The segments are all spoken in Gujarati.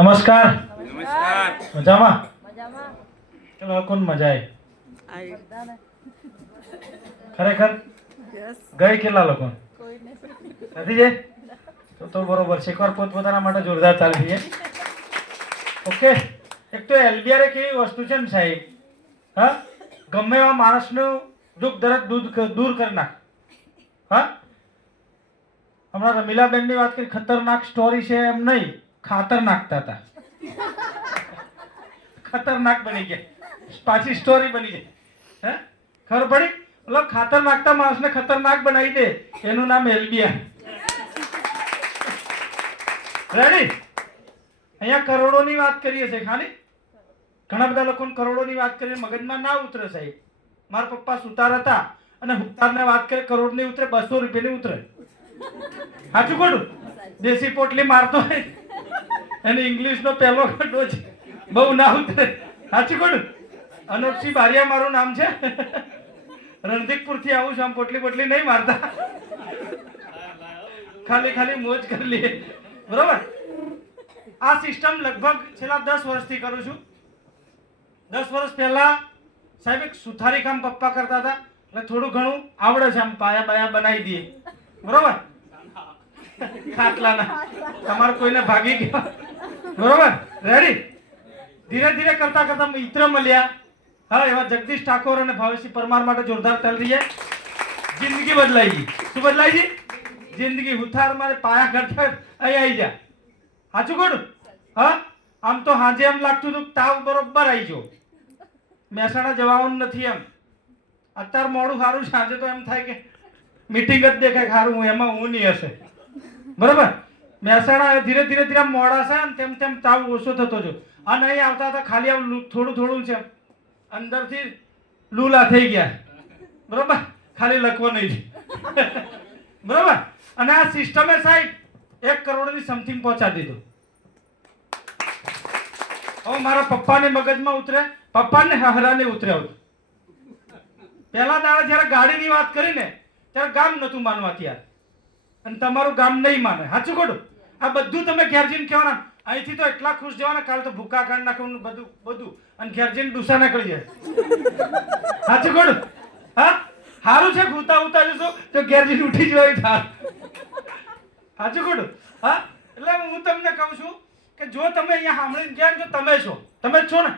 નમસ્કાર. નમસ્કાર. મજામાં? મજામાં. ચલો કોણ મજા આવી? બધાને. ખરેખર યસ. ગઈ કેટલા લોકો કોઈને નથી જાય તો બરોબર છે. એકવાર પોતપોતાના માટે જોરદાર તાળી દઈએ. ઓકે. એક તો એલબીઆર એક એવી વસ્તુ છે ને સાહેબ, હા, ગમે એવા માણસનું દુઃખ દર્દ દૂર કરી નાખ. હા, હમણાં રમીલાબેનની વાત કરી, ખતરનાક સ્ટોરી છે એમ નહીં, ખાતર નાખતા હતા, ખતરનાક બની ગયા, પાછી સ્ટોરી બની ગઈ. હે, ખબર પડી? મતલબ ખાતર નાખતા માણસને ખતરનાક બનાવી દે, એનું નામ એલબીઆર. રેડી? અહીંયા કરોડોની વાત કરીએ છીએ ખાલી. ઘણા બધા લોકોને કરોડોની વાત કરીને મગજમાં ના ઉતરે સાહેબ. મારા પપ્પા સુતાર હતા અને સુતારને વાત કરે કરોડની ઉતરે, 200 રૂપિયાની ઉતરે. સાચું ખોટું? દેશી પોટલી મારતો હોય અને ઇંગ્લિશનો પહેલો ડોઝ બહુ ના ઉતરે. સાચું ખોટું? અનોપસિંહ બારિયા મારું નામ છે. રણધીકપુરથી આવું છું. આમ પોટલી પોટલી નહીં મારતા, ખાલી મોજ કરી લઈએ. બરોબર? આ સિસ્ટમ લગભગ છેલ્લા 10 વર્ષથી કરું છું. 10 વર્ષ પહેલા સાહેબ એક સુથારી કામ પપ્પા કરતા હતા, એટલે થોડું ઘણું આવડે છે. આમ પાયા બાયા બનાવી દઈએ. બરોબર? ખાટલાના તમારે કોઈને ભાગી ગયા. બરોબર? રેડી? ધીરે ધીરે કરતા કરતા મિત્ર મળ્યા. હા, એવા જગદીશ ઠાકોર અને ભાવેશી પરમાર માટે જોરદાર તાળી દઈએ. જિંદગી બદલાઈ ગઈ. શું બદલાઈ ગઈ? જિંદગી. હુથાર મારે પાયા કરતા અહીં આવી જા. સાચું ખોટું? હા, આમ તો હાજે એમ લાગતું હતું તાવ બરોબર આવી ગયો, મહેસાણા જવાનું નથી એમ. અત્યારે મોડું સારું, સાંજે તો એમ થાય કે મીટિંગ જ દેખાય સારું, હું એમાં હું નહીં હશે. બરોબર? મહેસાણા ધીરે ધીરે મોડા છે ને તેમ તેમ તાવ ઓછો થતો જો. આ નહીં આવતા હતા, ખાલી આમ થોડું થોડું છે, અંદરથી લૂલા થઈ ગયા. બરોબર? ખાલી લખવો નહીં. બરોબર? અને આ સિસ્ટમે સાહેબ 1 કરોડની સમથિંગ પહોંચાડી દીધું. હવે મારા પપ્પાને મગજમાં ઉતરે, પપ્પાને હહરાને ઉતરે. પહેલા દાડા જયારે ગાડીની વાત કરી ને ત્યારે ગામ નતું માનવા તૈયાર, અને તમારું ગામ નહીં માને. સાચું ખોટું? આ બધું તમે ઘેર જઈને કહેવાના, અહીંથી તો એટલા ખુશ જવાના, કાલ તો ભૂકા કાઢ નાખવું બધું, અને ઘેર જઈને ડૂસા નીકળી જાય. સાચું ખોટું? હા, સારું છે ઉતા જશો તો ઘેર જઈને ઉઠી જવાય થાર. સાચું ખોટું? હા, એટલે હું તમને કહું છું કે જો તમે અહીંયા સાંભળીને ગયા તો તમે છો. તમે જ છો ને?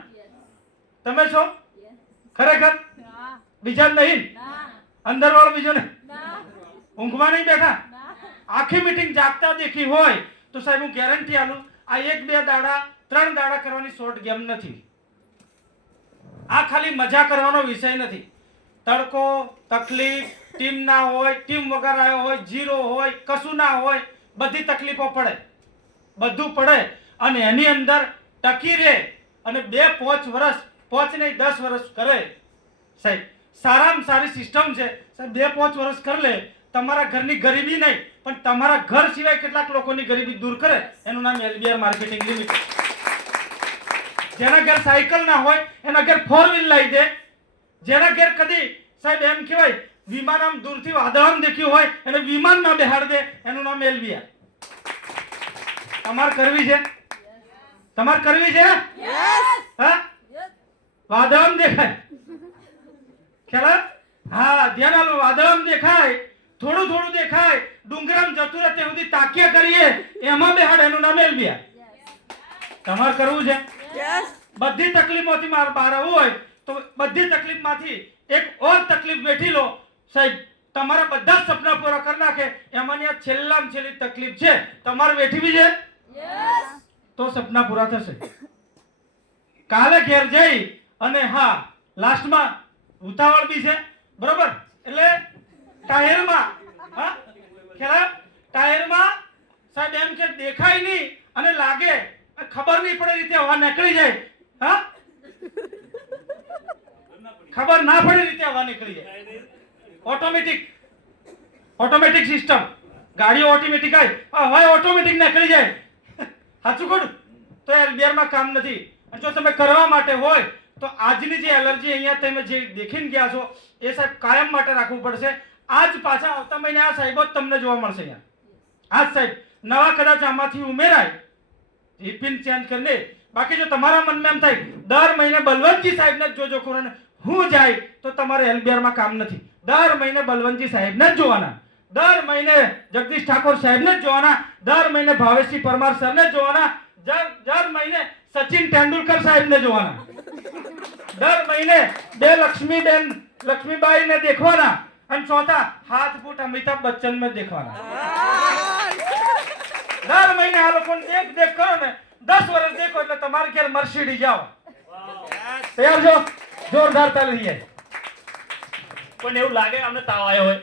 તમે છો ખરેખર? બીજા નહીં? અંદર વાળો બીજો ને? ઊંઘમાં નહીં બેઠા? આખી મીટિંગ જાગતા દેખી હોય તો સાહેબ હું ગેરંટી આલું, આ 1 2 દાડા 3 દાડા કરવાની શોર્ટ ગેમ નથી. આ ખાલી મજા કરવાનો વિષય નથી. તડકો, તકલીફ, ટીમ ના હોય, ટીમ વગર આવ્યો હોય, ઝીરો હોય, કશું ના હોય, બધી તકલીફો પડે, બધું પડે, અને એની અંદર ટકી રહે અને 2-5 વર્ષ, 5 નહીં 10 વર્ષ કરે સાહેબ. સારામાં સારી સિસ્ટમ છે સાહેબ. 2-5 વર્ષ કરી લે, તમારા ઘરની ગરીબી નહીં પણ તમારા ઘર સિવાય કેટલાક લોકોની ગરીબી દૂર કરે. એનું નામ એલબીઆર માર્કેટિંગ લિમિટેડ. જેના ઘર સાયકલ ના હોય એના ઘર 4 વ્હીલ લાવી દે. જેના ઘર કદી સાહેબ એમ કહેવાય વિમાન આમ દૂરથી વાદળામ દેખ્યું હોય એને વિમાનમાં બેહાડ દે. એનું નામ એલબીઆર. તમારે કરવી છે? તમારે કરવી છે? હા, વાદળામ દેખાય ખ્યાલ? હા, ધ્યાન આલો. વાદળામ દેખાય, થોડું થોડું દેખાય, ડુંગરામ જતું રહે ત્યાં સુધી તાક્યા કરીએ, એમાં બેહાડ. એનું નામ એલબીઆર. તમારે કરવું છે? બધી તકલીફોથી મારે બહાર આવવું હોય તો બધી તકલીફમાંથી એક ઓર તકલીફ બેઠી લો સાહેબ. તમારા બધા સપના પૂરા કરી નાખે. એમાંની આ છેલ્લામાં છેલ્લી તકલીફ છે, તમારે બેઠી છે તો સપના પૂરા થશે. કાલે ઘેર જઈ અને હા, લાસ્ટમાં ઉતાવળ બી છે. બરોબર? એટલે ટાયરમાં, હા ખ્યાલ? ટાયરમાં સાહેબ એમ કે દેખાય નહીં અને લાગે, ખબર નહીં પડે રીતે હવા નીકળી જાય. હા, ખબર ના પડે રીતે હવા નીકળી જાય. Automatic system. ગાડીઓ ઓટોમેટિક આવી, હવા ઓટોમેટિક નીકળી જાય. સાચું ખોટું? તો એલબીઆર માં કામ નથી. અને જો તમે કરવા માટે હોય તો આજની જે એલર્જી અહીંયા તમે જે દેખીને ગયા છો એ સાહેબ કાયમ માટે રાખવું પડશે. આજ પાછા આવતા મહિને આ સાહેબો જ તમને જોવા મળશે અહીંયા. આજ સાહેબ નવા કદાચ આમાંથી ઉમેરાય, એ પિન ચેન્જ કરીને બાકી જો તમારા મનમાં એમ થાય દર મહિને બલવંતજી સાહેબને જ જોજો ખરો ને હું જાય તો તમારે હેલ્થબેરમાં કામ નથી. દર મહિને બલવંતજી સાહેબને જ જોવાના, દર મહિને જગદીશ ઠાકોર સાહેબને જ જોવાના, દર મહિને ભાવેશજી પરમાર સરને જ જોવાના, દર મહિને સચિન તેંડુલકર સાહેબને જોવાના, દર મહિને બે લક્ષ્મીબાઈને દેખવાના અને ચોથા હાથ ફૂટ અમિતાભ બચ્ચન में દેખવાના. દર મહિને આ લોકોને દેખ કરો ને 10 વર્ષ દેખો એટલે તમારે ઘેર મર્સિડીઝ જાઓ. તૈયાર છો? જોરદાર તાલી છે. પણ એવું લાગે અમને તાવ આવ્યો હોય.